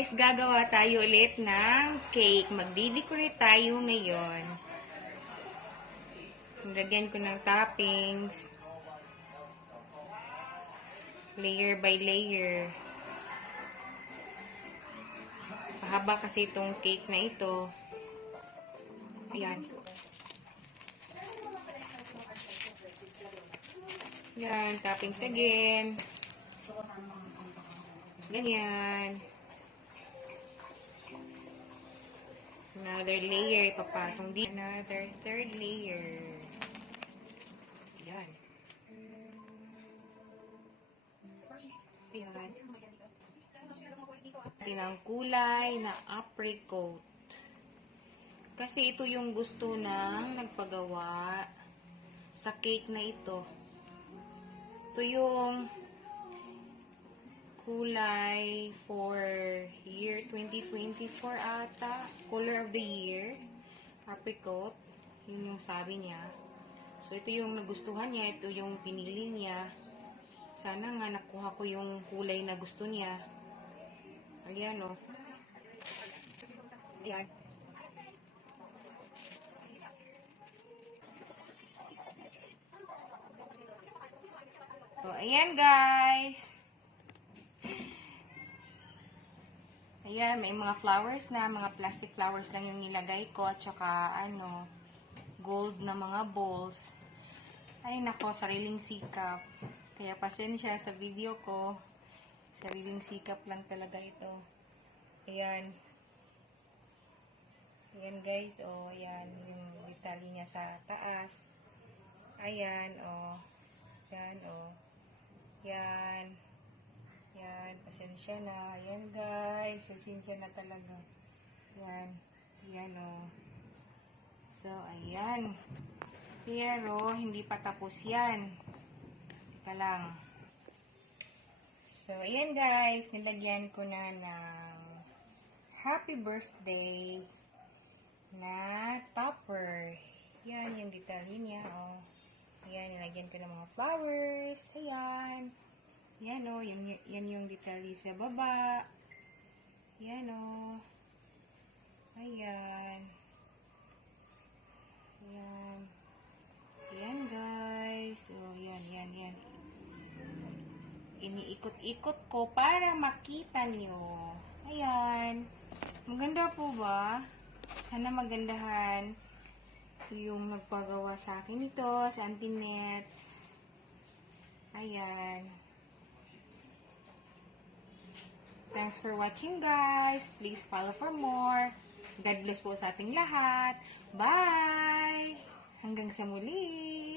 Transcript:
guys, gagawa tayo ulit ng cake. Magdi-decorate tayo ngayon. Lagyan ko ng toppings. Layer by layer. Pahaba kasi itong cake na ito. Ayan. Yan, toppings again. Ganyan. Another layer, ipapatong din. Another third layer. Yan. Ayan. Ng kulay na apricot. Kasi ito yung gusto ng nagpagawa sa cake na ito. Ito yung kulay for year 2024 ata. Color of the year. Apricot. Yun yung sabi niya. So, ito yung nagustuhan niya. Ito yung pinili niya. Sana nga nakuha ko yung kulay na gusto niya. Ayan, o. Ayan. So, ayan, guys. Ayan, may mga flowers na. Mga plastic flowers lang yung nilagay ko. At saka, gold na mga balls. Ay, nako, sariling sikap. Kaya pasensya sa video ko. Sariling sikap lang talaga ito. Ayan. Ayan, guys. O, ayan. Yung detalye niya sa taas. Ayan, o. Ayan, o. Ayan. Ayan. Pasensya na. Ayan, guys. Pasensya na talaga. Ayan. Ayan, o. So, ayan. Pero, hindi pa tapos yan. Teka lang. So, ayan guys, nilagyan ko na ng happy birthday na topper. Yan, yung detalye niya, oh. Ayan, nilagyan ko ng mga flowers. Ayan. Ayan, oh, yan yung detalye sa baba. Ayan, oh. Ayan. Ayan. Ayan, guys. So, ayan. Iniikot-ikot ko para makita nyo. Ayan. Maganda po ba? Sana magandahan yung nagpagawa sa akin ito, sa Auntie Nets. Ayan. Thanks for watching, guys. Please follow for more. God bless po sa ating lahat. Bye! Hanggang sa muli!